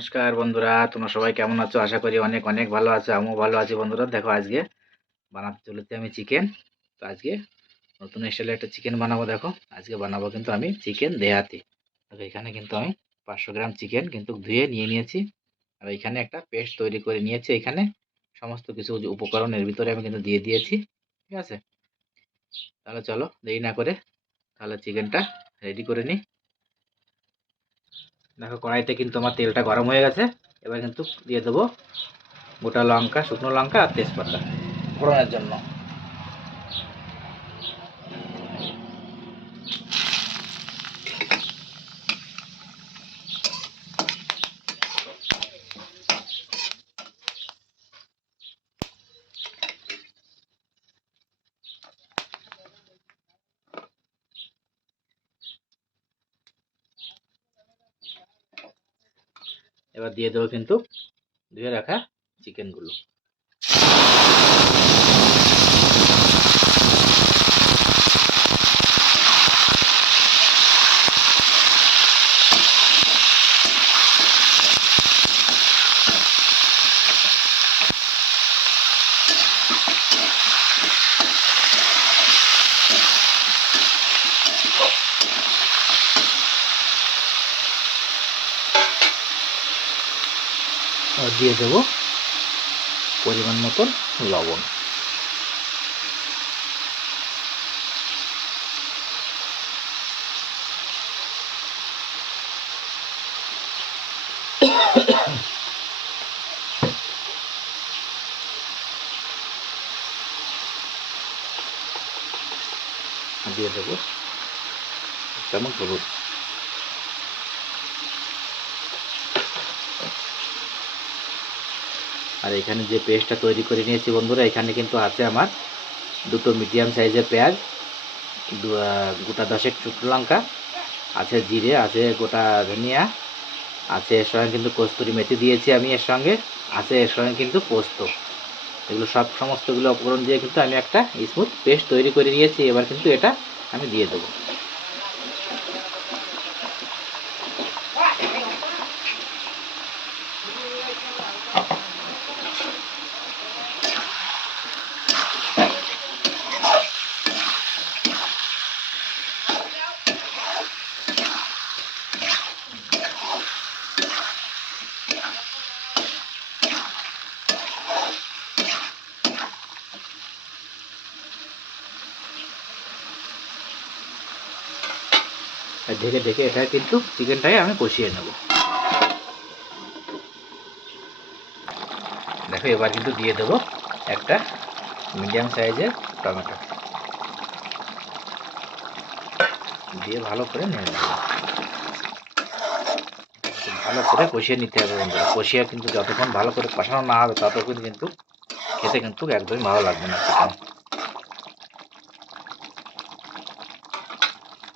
নমস্কার বন্ধুরা, তোমরা সবাই কেমন আছো? আশা করি অনেক অনেক ভালো আছো। আমিও ভালো আছি বন্ধুরা। দেখো আজকে বানাতে চলেছি আমি চিকেন। তো আজকে নতুন স্টাইলে একটা চিকেন বানাবো। দেখো আজকে বানাবো কিন্তু আমি চিকেন দেহাতি। দেখো এখানে কিন্তু আমি 500 গ্রাম চিকেন কিন্তু ধুয়ে নিয়ে নিয়েছি। আর এখানে একটা পেস্ট তৈরি করে নিয়েছি। এখানে সমস্ত কিছু যে উপকরণের ভিতরে আমি কিন্তু দিয়ে দিয়েছি। ঠিক আছে, তাহলে চলো দেরি না করে তাহলে চিকেনটা রেডি করে নিই। দেখো কড়াইতে কিন্তু আমার তেলটা গরম হয়ে গেছে। এবার কিন্তু দিয়ে দেবো গোটা লঙ্কা, শুকনো লঙ্কা আর তেজপাতা ফোড়নের জন্য। এবার দিয়ে দেবো কিন্তু ধুয়ে রাখা চিকেনগুলো। আর দিয়ে দেবো পরিমাণ মতন লবণ। দিয়ে দেবো চামচ হলুদ। আর এখানে যে পেস্টটা তৈরি করে নিয়েছি বন্ধুরা, এখানে কিন্তু আছে আমার দুটো মিডিয়াম সাইজের পেঁয়াজ, গোটা 10 শুকনো লঙ্কা, আছে জিরে, আছে গোটা ধনিয়া, আছে এর সঙ্গে কিন্তু কস্তুরি মেথি দিয়েছি আমি এর সঙ্গে, আছে এর সঙ্গে কিন্তু পোস্ত। এগুলো সমস্তগুলো উপকরণ দিয়ে কিন্তু আমি একটা স্মুথ পেস্ট তৈরি করে নিয়েছি। এবার কিন্তু এটা আমি দিয়ে দেবো। ঢেকে ঢেকে এটা কিন্তু চিকেনটাকে আমি কষিয়ে নেব। দেখো এবার কিন্তু দিয়ে দেবো একটা মিডিয়াম সাইজের টমেটো, দিয়ে ভালো করে নেড়ে দেবো। ভালো করে কষিয়ে নিতে হবে বন্ধুরা। কষিয়ে কিন্তু যতক্ষণ ভালো করে কষানো না হবে ততক্ষণ কিন্তু খেতে কিন্তু একদমই ভালো লাগবে না চিকেন।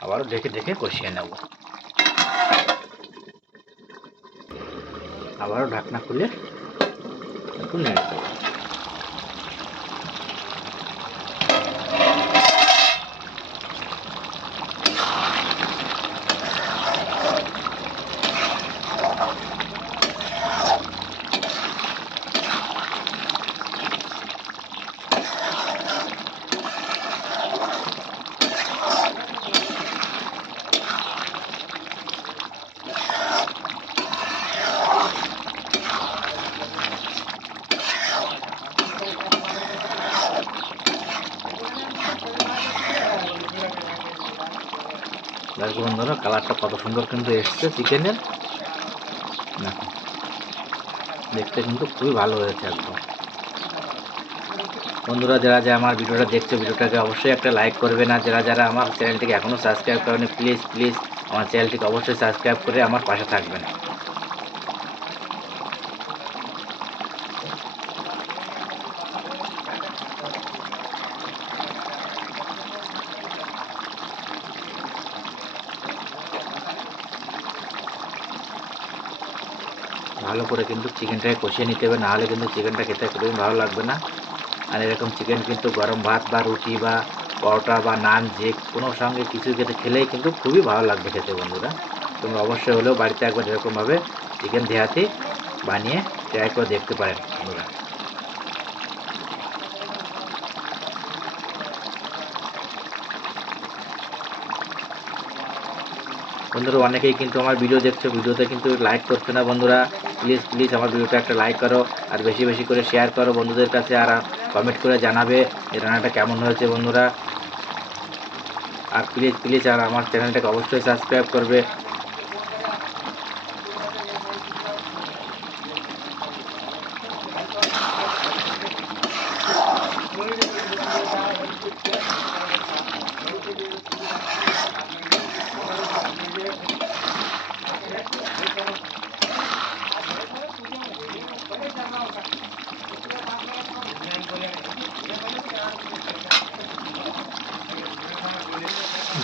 আবারও ঢেকে ঢেকে কষিয়ে নেব। আবারও ঢাকনা খুলে একটু নেড়ে দেবো। দেখো বন্ধুরা কালারটা কত সুন্দর কিন্তু এসছে চিকেনের। দেখো দেখতে কিন্তু খুবই ভালো হয়েছে একদম। বন্ধুরা যারা যারা আমার ভিডিওটা দেখছে, ভিডিওটাকে অবশ্যই একটা লাইক করবেন। আর যারা যারা আমার চ্যানেলটিকে এখনও সাবস্ক্রাইব করেনি, প্লিজ প্লিজ আমার চ্যানেলটিকে অবশ্যই সাবস্ক্রাইব করে আমার পাশে থাকবেন। ভালো করে কিন্তু চিকেনটাকে কষিয়ে নিতে হবে, নাহলে কিন্তু চিকেনটা খেতে একদমই ভালো লাগবে না। আর এরকম চিকেন কিন্তু গরম ভাত বা রুটি বা পরোটা বা নান যে কোনো সঙ্গে কিছু খেলেই কিন্তু খুবই ভালো লাগবে খেতে বন্ধুরা। তোমরা অবশ্যই হলেও বাড়িতে একবার এরকমভাবে চিকেন দেহাতি বানিয়ে ট্রাই করে দেখতে পারেন বন্ধুরা। বন্ধুরা অনেকেই কিন্তু আমার ভিডিও দেখছো, ভিডিওতে কিন্তু লাইক করছে না বন্ধুরা। প্লিজ প্লিজ আমার ভিডিওটা একটা লাইক করো, আর বেশি বেশি করে শেয়ার করো বন্ধুদের কাছে, আর কমেন্ট করে জানাবে এই রান্নাটা কেমন হয়েছে বন্ধুরা। আর প্লিজ প্লিজ আর আমার চ্যানেলটাকে অবশ্যই সাবস্ক্রাইব করবে।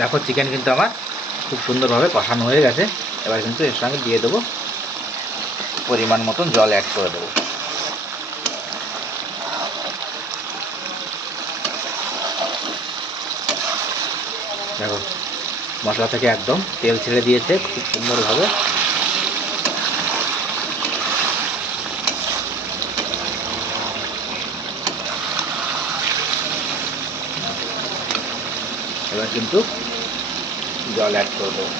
দেখো চিকেন কিন্তু আমার খুব সুন্দরভাবে কষানো হয়ে গেছে। এবার কিন্তু এর সঙ্গে দিয়ে দেবো পরিমাণ মতন জল অ্যাড করে দেবো। দেখো মশলা থেকে একদম তেল ছেড়ে দিয়েছে খুব সুন্দরভাবে। এবার কিন্তু জল অ্যাড করে দেবো।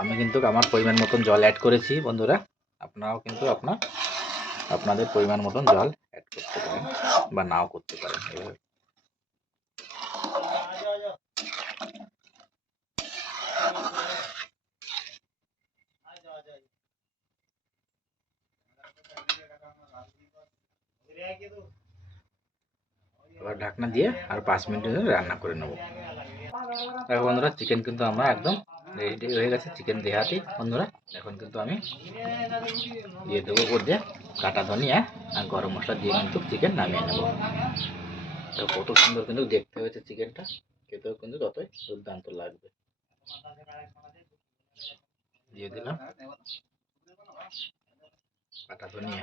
আমি কিন্তু আমার পরিমাণ মতন জল অ্যাড করেছি বন্ধুরা। আপনারাও কিন্তু আপনাদের পরিমাণ মতন জল অ্যাড করতে পারেন বা নাও করতে পারেন। এভাবে এবার ঢাকনা দিয়ে আর 5 মিনিটের জন্য রান্না করে নেব। দেখো বন্ধুরা চিকেন কিন্তু আমার একদম রেডি হয়ে গেছে, চিকেন দেহাতি বন্ধুরা। এখন কিন্তু আমি দিয়ে দেবো উপর দিয়ে কাটা ধনিয়া আর গরম মশলা দিয়ে কিন্তু চিকেন নামিয়ে নেব। তো কত সুন্দর কিন্তু দেখতে হয়েছে চিকেনটা, খেতেও কিন্তু ততই দুর্দান্ত লাগবে। দিয়ে দিলাম কাটা ধনিয়া।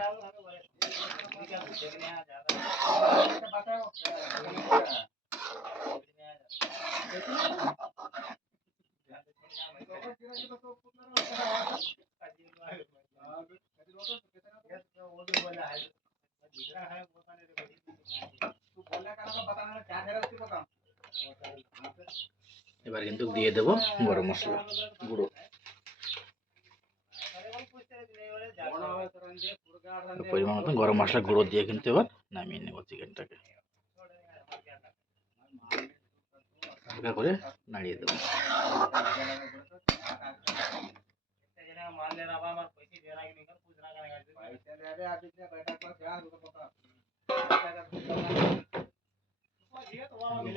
এবার কিন্তু দিয়ে দেবো গরম মশলা গুঁড়ো। পরিমাণ মতো গরম মশলা গুঁড়ো দিয়ে কিন্তু এবার নামিয়ে নেব চিকেনটাকে। হালকা করে নাড়িয়ে দেবো।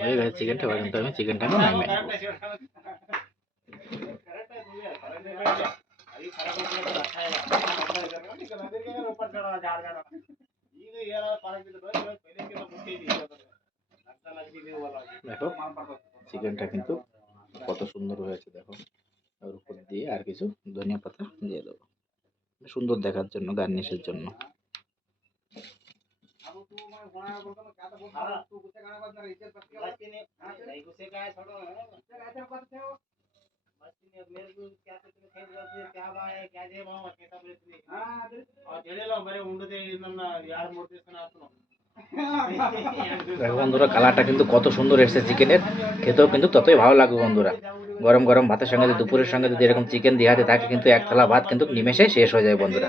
হয়ে গেছে চিকেনটা, এবার কিন্তু আমি চিকেনটাকে নামিয়ে নেব। দেখো চিকেনটা কিন্তু কত সুন্দর হয়েছে। দেখো ওর উপর দিয়ে আর কিছু ধনিয়া পাতা দিয়ে দেবো সুন্দর দেখার জন্য, গার্নিশের জন্য। দেখো বন্ধুরা কালারটা কিন্তু কত সুন্দর এসেছে চিকেনের, খেতেও কিন্তু ততই ভালো লাগবে বন্ধুরা। গরম গরম ভাতের সঙ্গে দুপুরের সঙ্গে যদি এরকম চিকেন দেওয়াতে থাকে কিন্তু এক থালা ভাত কিন্তু নিমেষে শেষ হয়ে যায় বন্ধুরা।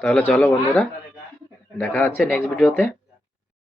তাহলে চলো বন্ধুরা দেখা হচ্ছে নেক্সট ভিডিওতে।